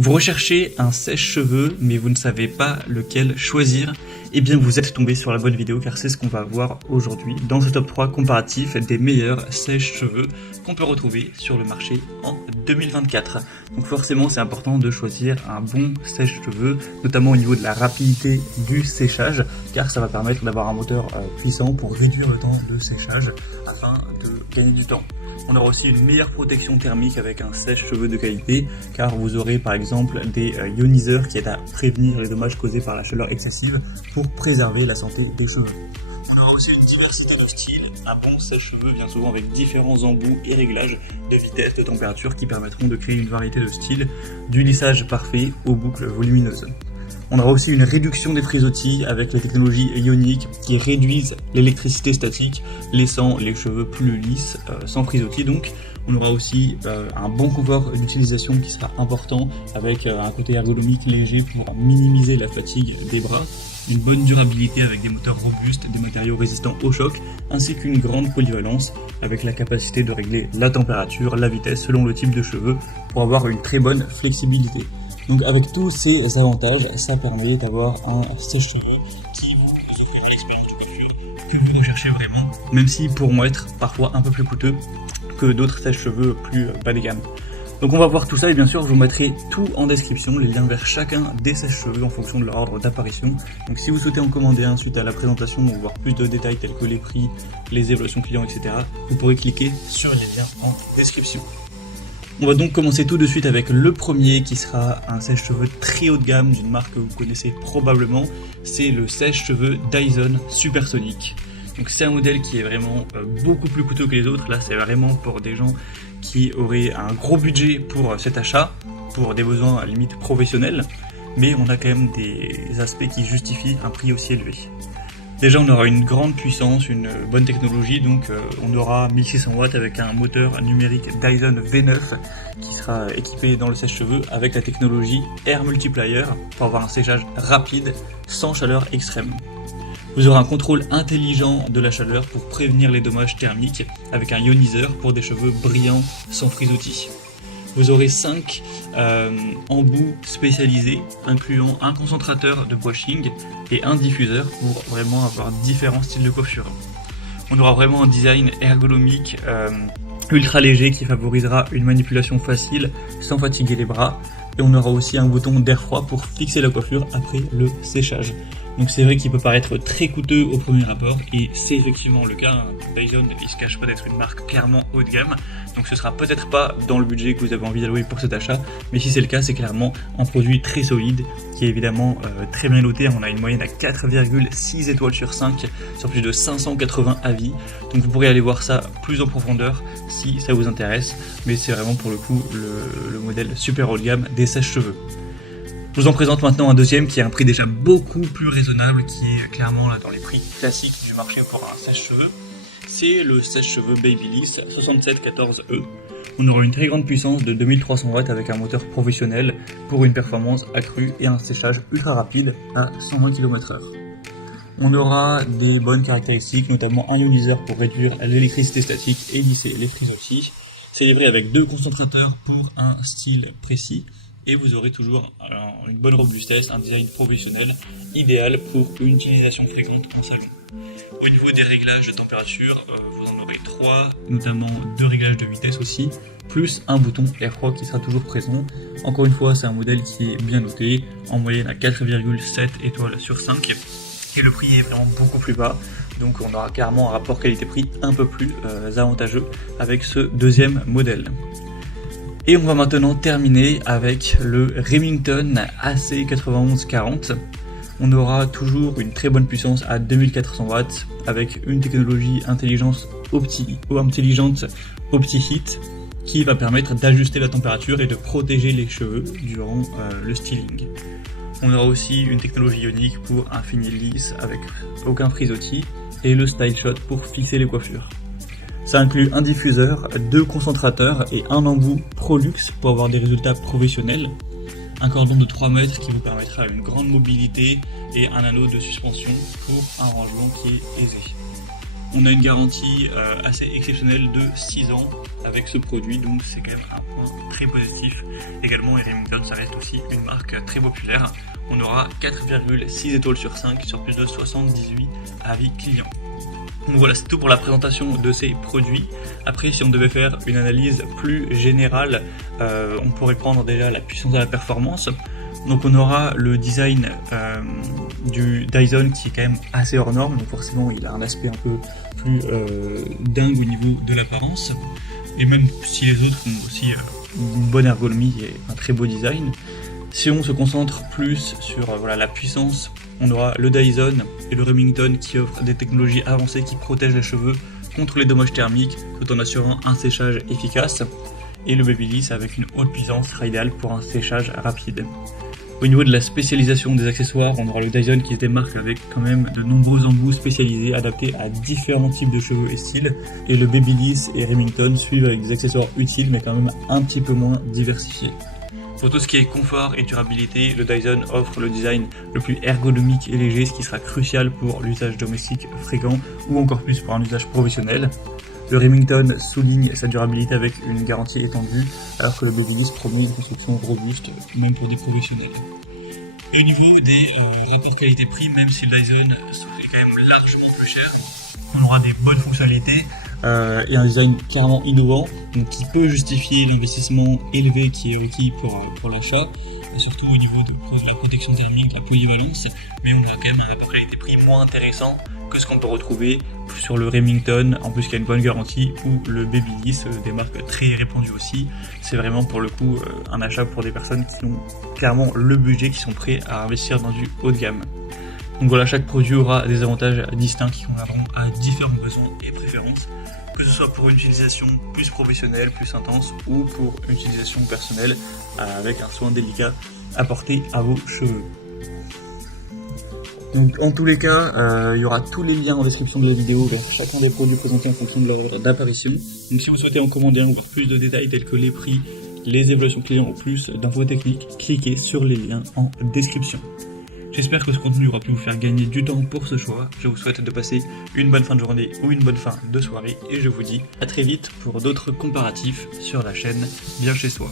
Vous recherchez un sèche-cheveux, mais vous ne savez pas lequel choisir? Eh bien, vous êtes tombé sur la bonne vidéo, car c'est ce qu'on va voir aujourd'hui dans ce top 3 comparatif des meilleurs sèche-cheveux qu'on peut retrouver sur le marché en 2024. Donc forcément, c'est important de choisir un bon sèche-cheveux, notamment au niveau de la rapidité du séchage, car ça va permettre d'avoir un moteur puissant pour réduire le temps de séchage afin de gagner du temps. On aura aussi une meilleure protection thermique avec un sèche-cheveux de qualité, car vous aurez par exemple des ioniseurs qui aident à prévenir les dommages causés par la chaleur excessive pour préserver la santé des cheveux. On aura aussi une diversité de styles. Un bon sèche-cheveux vient souvent avec différents embouts et réglages de vitesse, de température qui permettront de créer une variété de styles, du lissage parfait aux boucles volumineuses. On aura aussi une réduction des frisottis avec les technologies ioniques qui réduisent l'électricité statique, laissant les cheveux plus lisses, sans frisottis donc. On aura aussi un bon confort d'utilisation qui sera important avec un côté ergonomique léger pour minimiser la fatigue des bras, une bonne durabilité avec des moteurs robustes, des matériaux résistants au choc, ainsi qu'une grande polyvalence avec la capacité de régler la température, la vitesse selon le type de cheveux pour avoir une très bonne flexibilité. Donc avec tous ces avantages, ça permet d'avoir un sèche-cheveux qui vous offrira l'expérience de coiffure que vous recherchez vraiment, même si pour moi être parfois un peu plus coûteux que d'autres sèche-cheveux plus bas de gamme. Donc on va voir tout ça et bien sûr je vous mettrai tout en description, les liens vers chacun des sèche-cheveux en fonction de leur ordre d'apparition. Donc si vous souhaitez en commander un suite à la présentation ou voir plus de détails tels que les prix, les évaluations clients, etc., vous pourrez cliquer sur les liens en description. On va donc commencer tout de suite avec le premier qui sera un sèche-cheveux très haut de gamme d'une marque que vous connaissez probablement, c'est le sèche-cheveux Dyson Supersonic. Donc c'est un modèle qui est vraiment beaucoup plus coûteux que les autres, là c'est vraiment pour des gens qui auraient un gros budget pour cet achat, pour des besoins à la limite professionnels, mais on a quand même des aspects qui justifient un prix aussi élevé. Déjà on aura une grande puissance, une bonne technologie, donc on aura 1600 watts avec un moteur numérique Dyson V9 qui sera équipé dans le sèche-cheveux avec la technologie Air Multiplier pour avoir un séchage rapide sans chaleur extrême. Vous aurez un contrôle intelligent de la chaleur pour prévenir les dommages thermiques avec un ioniseur pour des cheveux brillants sans frisottis. Vous aurez 5 embouts spécialisés incluant un concentrateur de brushing et un diffuseur pour vraiment avoir différents styles de coiffure. On aura vraiment un design ergonomique ultra léger qui favorisera une manipulation facile sans fatiguer les bras, et on aura aussi un bouton d'air froid pour fixer la coiffure après le séchage. Donc c'est vrai qu'il peut paraître très coûteux au premier abord, et c'est effectivement le cas. Dyson, il se cache pas d'être une marque clairement haut de gamme, donc ce sera peut-être pas dans le budget que vous avez envie d'allouer pour cet achat, mais si c'est le cas, c'est clairement un produit très solide, qui est évidemment très bien noté. On a une moyenne à 4,6 étoiles sur 5, sur plus de 580 avis, donc vous pourrez aller voir ça plus en profondeur si ça vous intéresse, mais c'est vraiment pour le coup le modèle super haut de gamme des sèche-cheveux. Je vous en présente maintenant un deuxième qui a un prix déjà beaucoup plus raisonnable, qui est clairement là dans les prix classiques du marché pour un sèche-cheveux. C'est le sèche-cheveux Babyliss 6714E. On aura une très grande puissance de 2300 watts avec un moteur professionnel pour une performance accrue et un séchage ultra rapide à 120 km/h. On aura des bonnes caractéristiques, notamment un ioniseur pour réduire l'électricité statique et lisser les frisottis. C'est livré avec 2 concentrateurs pour un style précis. Et vous aurez toujours une bonne robustesse, un design professionnel, idéal pour une utilisation fréquente en salon. Au niveau des réglages de température, vous en aurez 3, notamment 2 réglages de vitesse aussi, plus un bouton air froid qui sera toujours présent. Encore une fois, c'est un modèle qui est bien noté, en moyenne à 4,7 étoiles sur 5, et le prix est vraiment beaucoup plus bas. Donc on aura carrément un rapport qualité-prix un peu plus avantageux avec ce deuxième modèle. Et on va maintenant terminer avec le Remington AC9140. On aura toujours une très bonne puissance à 2400 watts avec une technologie intelligente OptiHeat qui va permettre d'ajuster la température et de protéger les cheveux durant le styling. On aura aussi une technologie ionique pour un fini lisse avec aucun frisottis et le Style Shot pour fixer les coiffures. Ça inclut un diffuseur, 2 concentrateurs et un embout Prolux pour avoir des résultats professionnels, un cordon de 3 mètres qui vous permettra une grande mobilité et un anneau de suspension pour un rangement qui est aisé. On a une garantie assez exceptionnelle de 6 ans avec ce produit, donc c'est quand même un point très positif. Également, Remington, ça reste aussi une marque très populaire. On aura 4,6 étoiles sur 5 sur plus de 78 avis clients. Donc voilà, c'est tout pour la présentation de ces produits. Après, si on devait faire une analyse plus générale, on pourrait prendre déjà la puissance et la performance. Donc on aura le design du Dyson qui est quand même assez hors norme, donc forcément il a un aspect un peu plus dingue au niveau de l'apparence. Et même si les autres ont aussi une bonne ergonomie et un très beau design. Si on se concentre plus sur la puissance, on aura le Dyson et le Remington qui offrent des technologies avancées qui protègent les cheveux contre les dommages thermiques tout en assurant un séchage efficace. Et le Babyliss avec une haute puissance sera idéal pour un séchage rapide. Au niveau de la spécialisation des accessoires, on aura le Dyson qui se démarque avec quand même de nombreux embouts spécialisés adaptés à différents types de cheveux et styles. Et le Babyliss et Remington suivent avec des accessoires utiles mais quand même un petit peu moins diversifiés. Pour tout ce qui est confort et durabilité, le Dyson offre le design le plus ergonomique et léger, ce qui sera crucial pour l'usage domestique fréquent ou encore plus pour un usage professionnel. Le Remington souligne sa durabilité avec une garantie étendue, alors que le Babyliss promet une construction robuste, même pour des professionnels. Et au niveau des rapports qualité-prix, même si le Dyson est quand même largement plus cher, on aura des bonnes fonctionnalités et un design carrément innovant, donc qui peut justifier l'investissement élevé qui est requis pour l'achat, et surtout au niveau de la protection thermique, de la polyvalence, mais on a quand même un rapport qualité-prix moins intéressant que ce qu'on peut retrouver sur le Remington, en plus qu'il y a une bonne garantie, ou le Babyliss, des marques très répandues aussi. C'est vraiment pour le coup un achat pour des personnes qui ont clairement le budget, qui sont prêts à investir dans du haut de gamme. Donc voilà, chaque produit aura des avantages distincts qui conviendront à différents besoins et préférences, que ce soit pour une utilisation plus professionnelle, plus intense, ou pour une utilisation personnelle avec un soin délicat apporté à vos cheveux. Donc en tous les cas, il y aura tous les liens en description de la vidéo vers chacun des produits présentés en fonction de leur ordre d'apparition. Donc si vous souhaitez en commander un ou voir plus de détails tels que les prix, les évaluations clients ou plus d'infos techniques, cliquez sur les liens en description. J'espère que ce contenu aura pu vous faire gagner du temps pour ce choix. Je vous souhaite de passer une bonne fin de journée ou une bonne fin de soirée et je vous dis à très vite pour d'autres comparatifs sur la chaîne Bien Chez Soi.